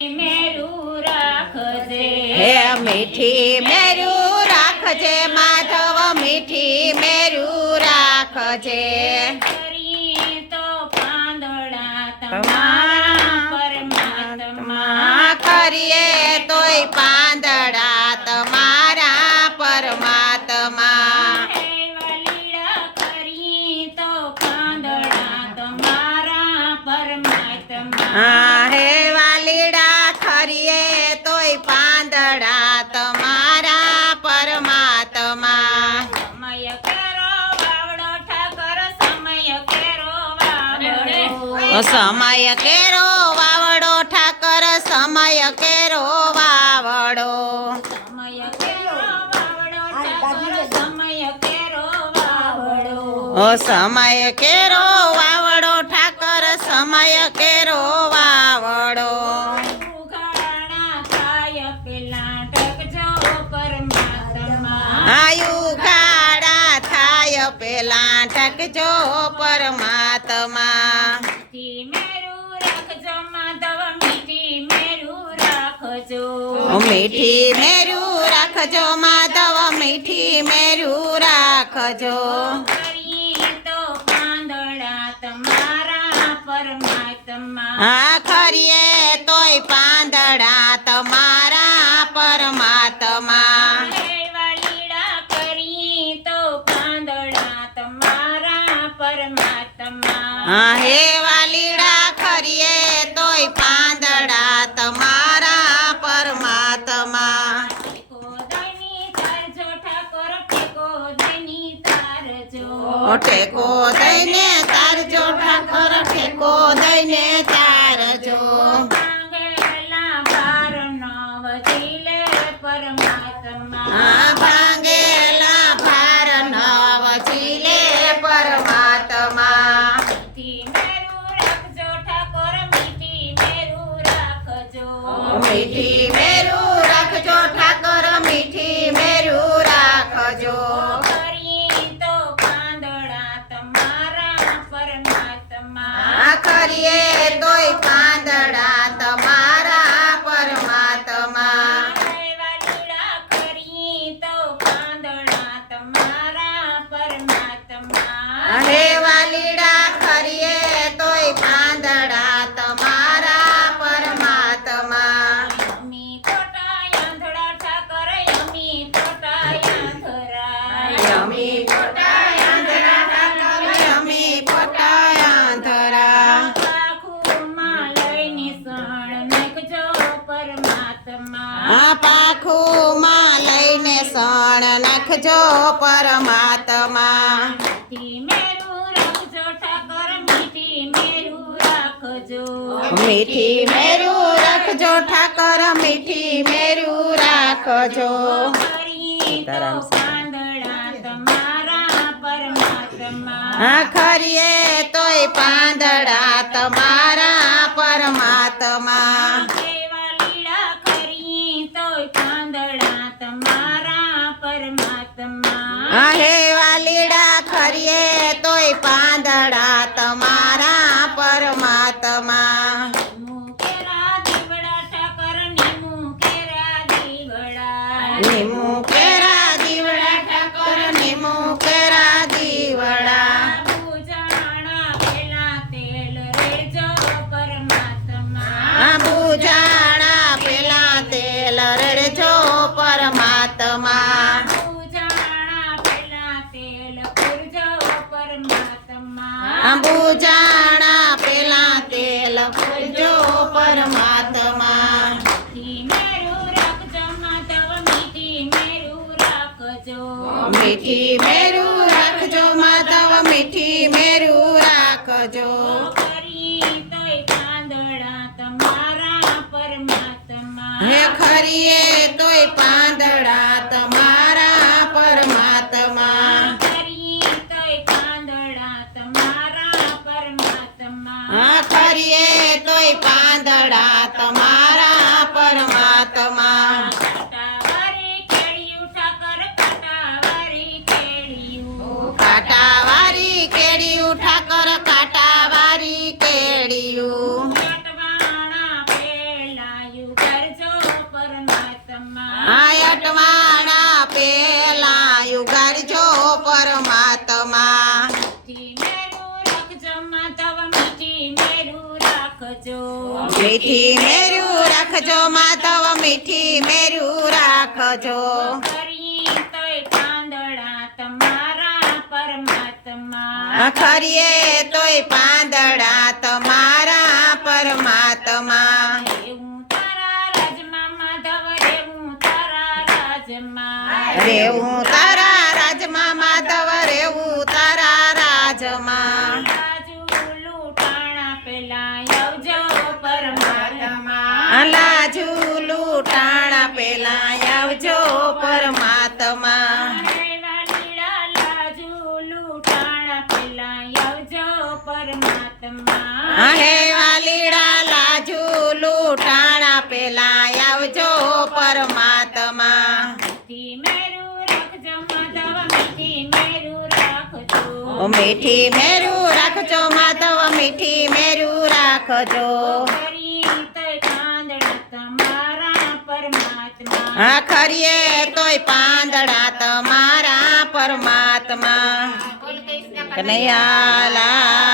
મેરું રાખજે હે મીઠી મેરું રાખજે માધવ મીઠી મેરું રાખજે કરી તો પાંદડા તમારા પરમાત્મા કરીએ તોય પાંદડા તમારા પરમાત્મા હે વલીડા કરી તો પાંદડા તમારા પરમાત્મા હે વાલીડા ખરીએ તોય પાંદડા તમારા પરમાત્મા સમય કેરો વાવડો ઠાકર સમય કેરો વાવડો સમય કેરો વાવડો ઠાકર સમય કેરો વાવડો સમય કેરો વાવડો ઠાકર સમય કેરો વાવડો સમય કેરો વાવડો ઠાકર સમય કેરો વાવડો ઉઘાડા થાય પેલા ટકજો પરમાત્મા આયુ ગાડા થાય પેલા ટકજો પરમાત્મા મીઠી મેરું રાખજો માધવ મીઠી મેરું રાખજો મીઠી મેરું રાખજો માધવ મીઠી મેરું રાખજો કરી તો પાંદડા તમારા પરમાત્મા આ ખરીએ તોય પાંદડા તમારા પરમાત્મા હે વાલીડા કરી તો પાંદડા તમારા પરમાત્મા હે વાલીડા ખરીએ તોય પાંદડા તમારા પરમાત્મા ટેકો દઈની તારજો ઠાકોર ટેકો દઈની તારજો ટેકો દઈને તારજો ઠાકોર ટેકો દઈને તારજો ભાંગેલા ભાર નવ જીલે પરમાત્મા ભાંગેલા ભાર નવ ચીલે પરમાત્મા મીઠી મેરું રાખજો ઠાકોર મીઠી મેરું રાખજો મીઠી મેરું રાખજો ઠાકોર મીઠી મેરું રાખજો કરી તો પાંદડા તમારા પરમાત્મા કરીએ તોય પાંદડા તમારા પરમાત્મા હે વાલીડા કરી તો પાંદડા તમારા પરમાત્મા હે વાલીડા ખરીએ તોય પાંદડા તમારા પરમાત્મા યમી ખોટા આંધળા ઠાકર યમી ખોટા આંધળા યમી ખોટા આંધળા ઠાકર યમી ખોટા આંધળા પાખુમાં લઈને શણ નાખજો પરમાત્મા પાખુમાં લઈને સણ નાખજો પરમાત્મા મીઠી મેરું રાખજો ઠાકર મીઠી મેરું રાખજો મીઠી મેરું રાખજો ઠાકર મીઠી મેરું રાખજો કરી તો પાંદડા તમારા પરમાત્મા ખરીએ તોય પાંદડા તમારા પરમાત્મા એવા લીલા કરી તોય પાંદડા તમારા પરમાત્મા હે વાલીડા ખરીએ તોય પાંદડા તમારા પરમાત્મા મુકેરા દીવડા ઠાકર નિમુકેરા દીવડા નિમુ કેરા દીવડા ઠાકર નિમુ કેરા દીવડા પૂજાણા પેલા તેલ રેજો પરમાત્મા બુજાણા પેલા તેલ રડજો પરમાત્મા પૂજાણા પેલા તેલ પૂરજો પરમાત્મા બુજાણા પેલા તેલ પૂજો પરમાત્મા મીઠી મેરું રાખજો માધવ મીઠી મેરું રાખજો મીઠી મેરું રાખજો માધવ મીઠી મેરું રાખજો કરી તોય પાંદડા તમારા પરમાત્મા હે ખરીએ તોય પાંદડા તમારા પરમાત્મા કરી તોય પાંદડા તમારા પરમાત્મા ખરીએ તોય પાંદડા તમારા પરમાત્મા કાંટાવાળી કેળિયું ઠાકર કાંટાવાળી કેળિયું કાંટાવાળી કેડિયું ઠાકર કાંટાવાળી કેડિયું કાટવાણા પેલા મીઠી મેરું રાખજો માધવ મીઠી મેરું રાખજો કરીએ તોય પાંદડા તમારા પરમાત્મા ખરીએ તોય પાંદડા તમારા પરમાત્મા એવું તારા રાજમાં માધવ રેવું તારા રાજમાં રેવું તારા રાજમાં માધવ રેવું તારા રાજમાં લાજુ લૂંટાણા પેલા આવજો પરમાત્મા લાજુ લૂંટાણા પેલા આવજો પરમાત્મા એવા લીલા લાજુ લૂંટાણા પેલા આવજો પરમાત્મા હે વાલીડા લાજુ લૂંટાણા પેલા આવજો પરમાત્મા મીઠી મેરું રાખજો માધવ મીઠી મેરું રાખજો મીઠી મેરું રાખજો માધવ મીઠી મેરું રાખજો કરી તોય પાંદડા તમારા પરમાત્મા ખરીએ તોય પાંદડા તમારા પરમાત્મા કનૈયા લાલ